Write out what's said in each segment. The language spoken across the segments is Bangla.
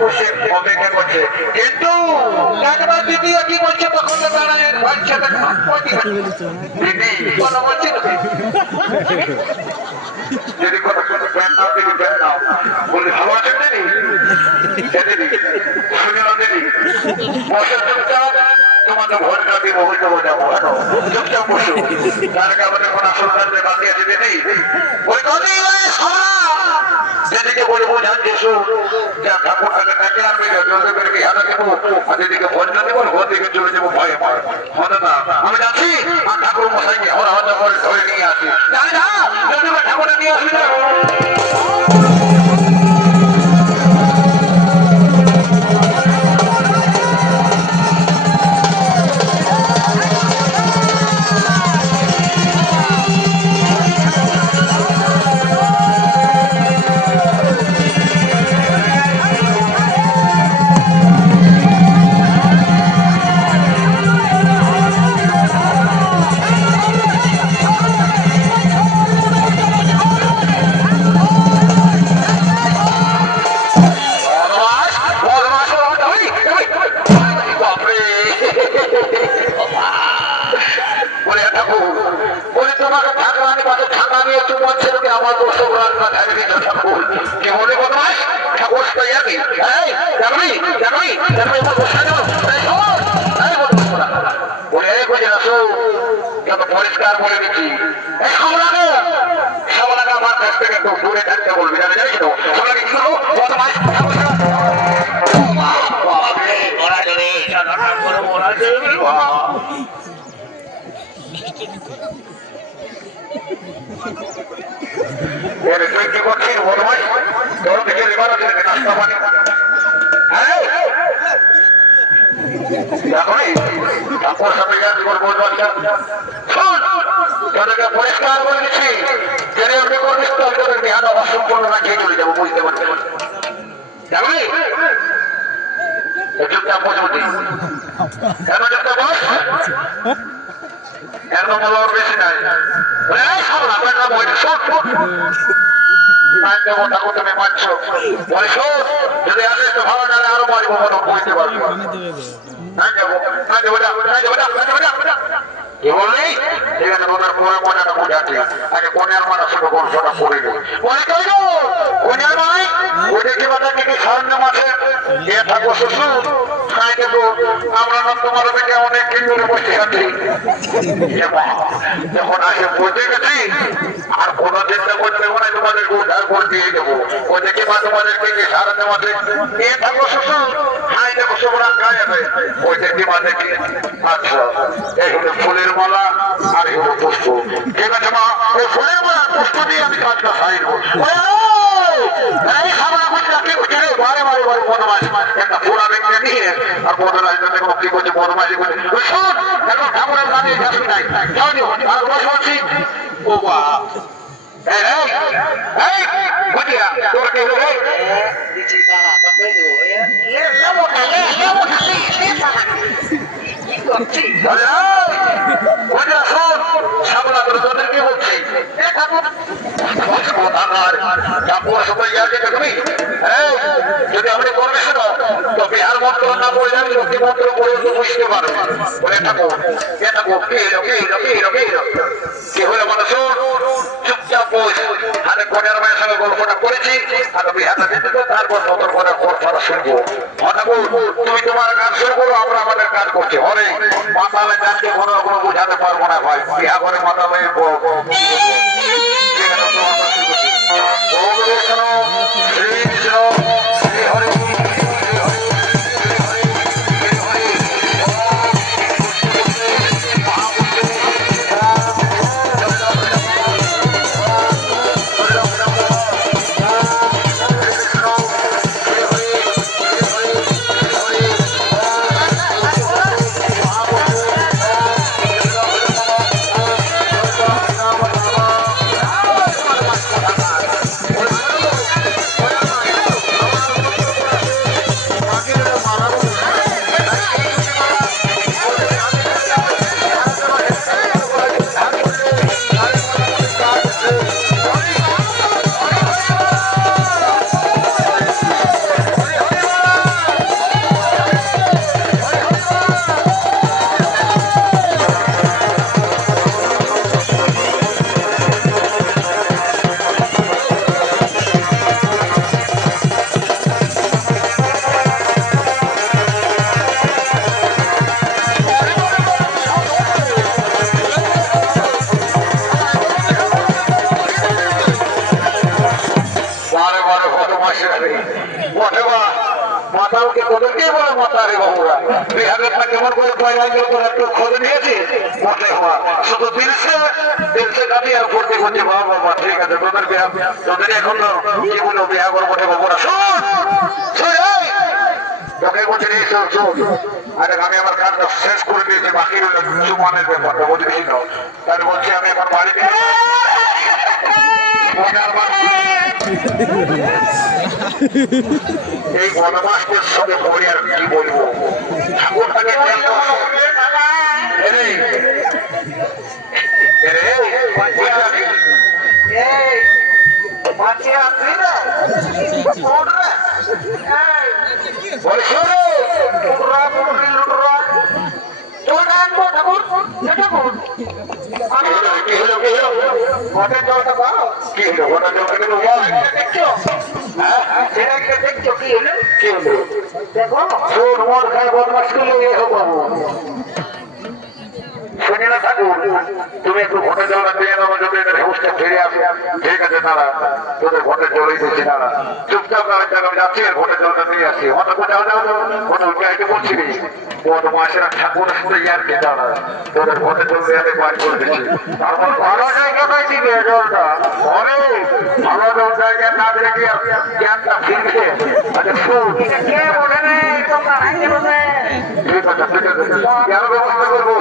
বসে অপেক্ষা করছে, কিন্তু একবার দিদি কি বলছে তখন দাঁড়ায় বাচ্চাটা দিদি কোনো বলছে যদি কোনো প্যান নাও দিদি প্যান নাও বলি ভালো আছেন দিদি দিদি শুনিল দিদি বসে চুপচাপ তোমাকে ভোটটা দিব হইতে বোঝাবো কেন চুপচাপ বসো তার কারণে কোন আসল কাজে বাকি আছে দিদি ওই কদি দিদিকে বলে বোঝান যেসু ঠাকুরটাকে ডাকে আনবে জলদি করে কি হাতে দেবো আর দিদিকে ভোটটা দেবো ঘর দিকে চলে যাবো ভয়ে ভয় হতে না আমি যাচ্ছি আর ঠাকুর মশাইকে হরা হত্যা করে ধরে নিয়ে আসি জানি না যদি ঠাকুরটা নিয়ে আসবি না পরিষ্কার বলে দিচ্ছি সবাই আমার কাছ থেকে একটু দূরে থাকতে বলবি জানি জানিস তো তুই কি করছিস বদমাই তোর থেকে নাস্তা পানি পরিষ্কার করে দিচ্ছি তোদের বিহার অসম্পূর্ণ রাখিয়ে চলে যাবো বুঝতে পারছি জানবি চুপচাপ বসবি কেন চুপচাপ বস একদম বলার বেশি নাই তুমি মানছ বলিস যদি আসিস তো ভালো না আরো মারিব বুঝতে পারবো কি বললি ঠিক আছে তোদের পরে মজাটা বুঝাচ্ছি আগে কনের মানুষ গল্পটা করে নি কনের নয় ওই দেখি বাজার নাকি সারণ্য মাসে এ থাকবো শ্বশুর খাই দেবো আমরা না তোমার থেকে অনেক দিন ধরে বসে আছি যখন আসে পৌঁছে গেছি আর কোনো চিন্তা করতে মানে তোমাদেরকে উদ্ধার করে দিয়ে দেবো ওই দেখি মা তোমাদেরকে সারণ্য মাসে এ থাকবো শ্বশুর খাই দেবো সবরা খাই ওই দেখি মা দেখি আচ্ছা এই হলো ফুলের মালা আর এই হলো পুষ্প ঠিক আছে মা এই ফুলের মালা পুষ্প দিয়ে আমি কাজটা সাইড বারে বারে বারে বদমাস একটা পোড়া ব্যক্তি নিয়ে আর বদমাস কি করছে বদমাসি করছে এখন ঠাকুরের গানে যাচ্ছি নাই আর বসে আছি ও বা তোর কে তোদেরকে বলছি যদি আপনি করবে শোনো তো বিহার মন্ত্র না বলে যাবে লক্ষ্মী মন্ত্র বলে বুঝতে পারবে বলে থাকো কে থাকো কি হলো মানুষ চুপচাপ বস হাতে কনের মায়ের সঙ্গে গল্পটা করেছি আর বিহারটা দিতে তারপর নতুন করে গল্পটা শুনবো তুমি তোমার কাজ শুরু করো আমরা আমাদের কাজ করছি অনেক মাতালে কাজকে কোনো রকম বোঝাতে পারবো না ভাই বিহা করে মাতালে মাতালকে তোদেরকেই বলে মাতা রে বাবুরা বিহারেরটা কেমন করে পয়লা গেল তোরা একটু খোঁজ নিয়েছি মতে হওয়া শুধু দিলসে কাটি আর করতে করতে বাবা বাবা ঠিক আছে তোদের বিহার তোদের এখন কি বলো বিহার করবো বাবুরা শোন তোকে বলছি আরে আমি আমার কাজটা শেষ করে দিয়েছি বাকি রইল সুমানের ব্যাপারটা বুঝেছি না তাই বলছি আমি এখন বাড়িতে এই বনবাসের সঙ্গে পড়ে আর কি বলবো ঠাকুরটাকে শুনে না ঠাকুর তুমি একটু ঘটে জলটা দিয়ে নেবো যদি এদের হেউসটা ফিরে আসে ঠিক আছে তারা তোদের ঘটে জলই দিচ্ছি তারা চুপচাপ আমি যাচ্ছি আর ঘটে জলটা দিয়ে আসছি হঠাৎ কোথাও যাও কোনো উঠে বলছি কত মাসেরা ঠাকুরের সাথে ইয়ার কে তারা তোদের ঘটে জল দিয়ে আমি বাড়ি করে দিচ্ছি তারপর ভালো জায়গাটাই দিবে জলটা অনেক ভালো জল জায়গা না দিলে কি জ্ঞানটা ফিরবে আচ্ছা শোন কে বলে রে তোমরা ভাঙে বলে ঠিক আছে ঠিক আছে কেন ব্যবস্থা করবো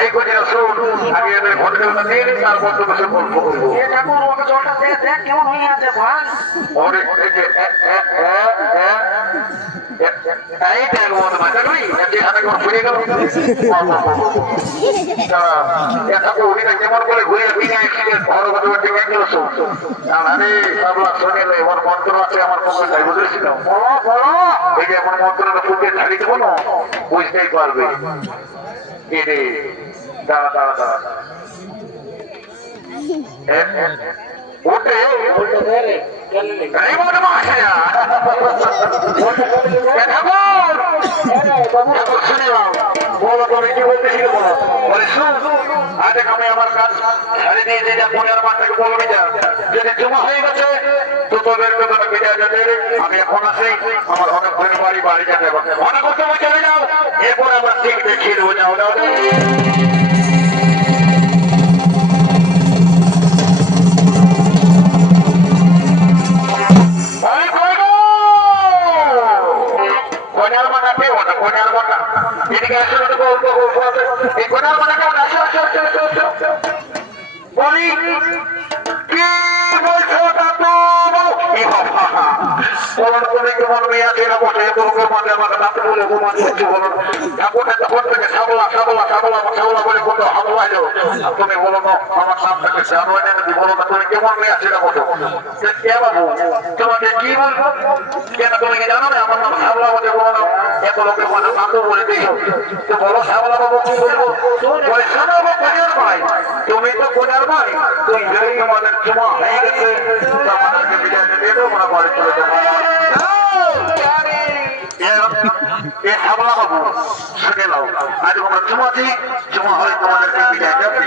এই কোচিং শোন আগে এদের ঘটে জলটা দিয়ে দিই তারপর তোকে সে গল্প করবো ঠাকুর ওকে জলটা দেখ কেমন হয়ে আছে ভাই অনেক এই দেখ মত মাথা তুই যেখানে কোন ঘুরে গেল ঠাকুর ওইটা কেমন করে ঘুরে ফিরে এসে ঘর ঘর দিকে গেল আরে সাবলা শুনে লে আমার মন্ত্র আছে আমার পক্ষে যাই বুঝেছি না এই যে আমার মন্ত্রটা ফুটে ঢালি দেবো না বুঝতেই পারবে এরে দাঁড়া দাঁড়া দাঁড়া ওটে আমি আমার কাজ ছাড়ি দিয়ে যে পনেরো মাস থেকে বলবি যা যদি জমা হয়ে গেছে তো তোদের বিদায় যেতে আমি এখন আসি আমার অনেক ঘরের বাড়ি যাবে অনেক কষ্ট চলে যাও এরপর আবার ঠিক দেখিয়ে দেবো যাও যাও বলি কি বলছো তুমি কেমন মেয়ে আছে না বসে তোমাকে মাঝে মাঝে রাতে বলে ঘুমান করছি বলো ঠাকুরটা তখন থেকে সাবলা সাবলা সাবলা সাবলা বলে বলতো হামলা যাও আর তুমি বলো না আমার নামটাকে জানো না বলো না তুমি কেমন মেয়ে আছে না বলো কে বাবু তোমাকে কি বলবো কেন তুমি কি জানো না আমার নাম সাবলা বলে বলো না এত লোকের মাঝে নাম বলে দিও তো বলো সাবলা বাবু কি বলবো বলে শোনো বাবু কোজার ভাই তুমি তো কোজার ভাই তুই যেই আমাদের জমা হয়ে গেছে আমাদেরকে বিদায় দিয়ে দেবো আমরা বাড়ি চলে যাবো শুনে নাও আজ আমরা জমাছি জমা হয়ে তোমাদেরকে বিদায় দেবো